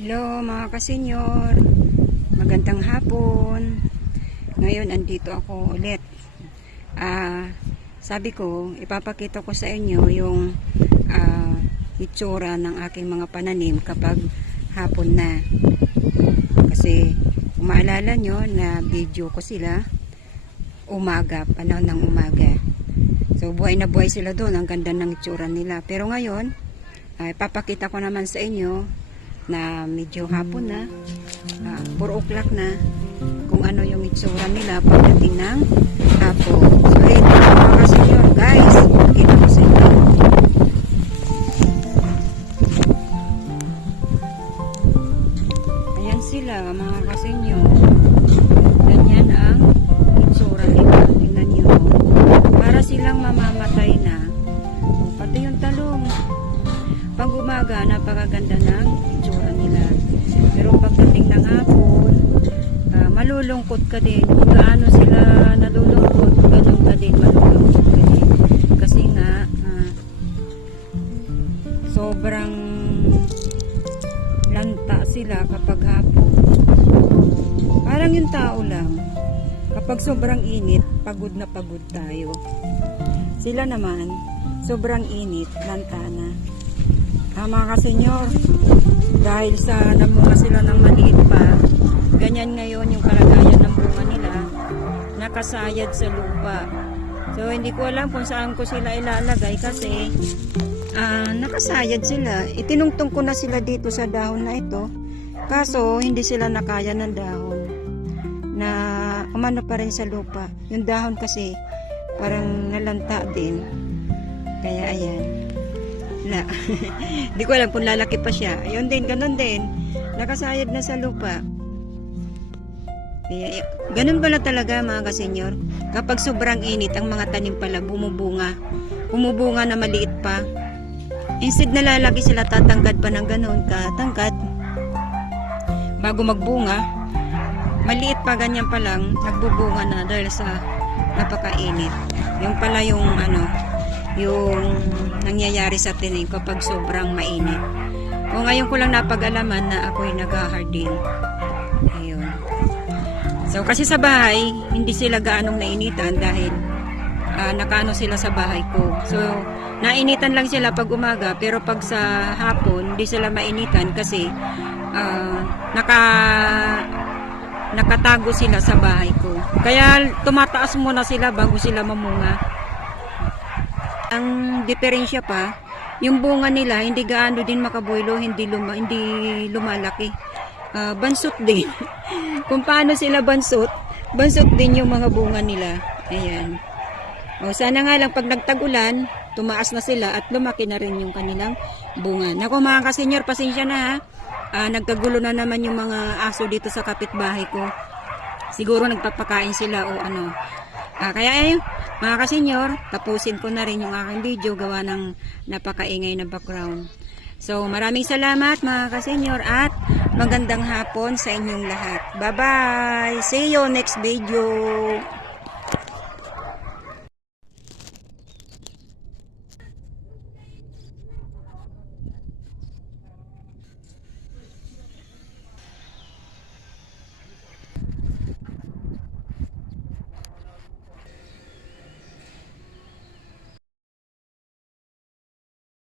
Hello mga kasenyor, magandang hapon. Ngayon andito ako ulit. Sabi ko, ipapakita ko sa inyo yung itsura ng aking mga pananim kapag hapon na. Kasi kung maalala nyo na video ko sila umaga, panahon ng umaga. So buhay na buhay sila doon, ang ganda ng itsura nila. Pero ngayon, ipapakita ko naman sa inyo na medyo hapon na, 4 o'clock na, kung ano yung itsura nila pagdating ng hapon. So ayun mga kasenyor, guys, kita ko sa inyo. Ayan sila mga kasenyor, ganyan ang itsura nila. Tingnan nyo, para silang mamamatay na. Pati yung talong, pag umaga napakaganda ng itsura nila, pero pagdating ng hapon, malulungkot ka din. Kung gaano sila nalulungkot, ganun ka din malulungkot ka din. Kasi nga sobrang lanta sila kapag hapon. Parang yung tao lang, kapag sobrang init, pagod na pagod tayo. Sila naman sobrang init, lanta na. Mga kasenyor, dahil sa namunga sila ng maliit pa, ganyan ngayon yung kalagayan ng bunga nila, nakasayad sa lupa. So hindi ko alam kung saan ko sila ilalagay kasi nakasayad sila. Itinungtong ko na sila dito sa dahon na ito, kaso hindi sila nakaya ng dahon na umano pa rin sa lupa. Yung dahon kasi parang nalanta din, kaya ayan na. Hindi ko alam kung lalaki pa siya. Ayun din, ganun din, nakasayad na sa lupa. Kaya, ganun pala talaga mga kasenyor, kapag sobrang init, ang mga tanim pala bumubunga na maliit pa. Instead na lalaki sila, tatangkad pa ng ganun, katangkad bago magbunga, maliit pa, ganyan pa lang nagbubunga na dahil sa napakainit. Yung pala yung yung nangyayari sa tinig kapag sobrang mainit. O ngayon ko lang napag-alaman na ako'y nag-hardin. Ayun. So kasi sa bahay, hindi sila gaanong nainitan dahil nakaano sila sa bahay ko. So nainitan lang sila pag umaga, pero pag sa hapon, hindi sila mainitan kasi nakatago sila sa bahay ko. Kaya tumataas muna sila bago sila mamunga. Ang diferensya pa, yung bunga nila hindi gaano din makabuelo, hindi lumalaki. Bansot din. Kung paano sila bansot din yung mga bunga nila. Ayan. O sana nga lang pag nagtag-ulan, tumaas na sila at lumaki na rin yung kanilang bunga. Naku mga kasenyor, pasensya na ha. Nagkagulo na naman yung mga aso dito sa kapitbahay ko. Siguro nagpapakain sila o ano. Kaya mga kasenyor, tapusin ko na rin yung aking video gawa ng napakaingay na background. So maraming salamat mga kasenyor at magandang hapon sa inyong lahat. Bye bye! See you next video!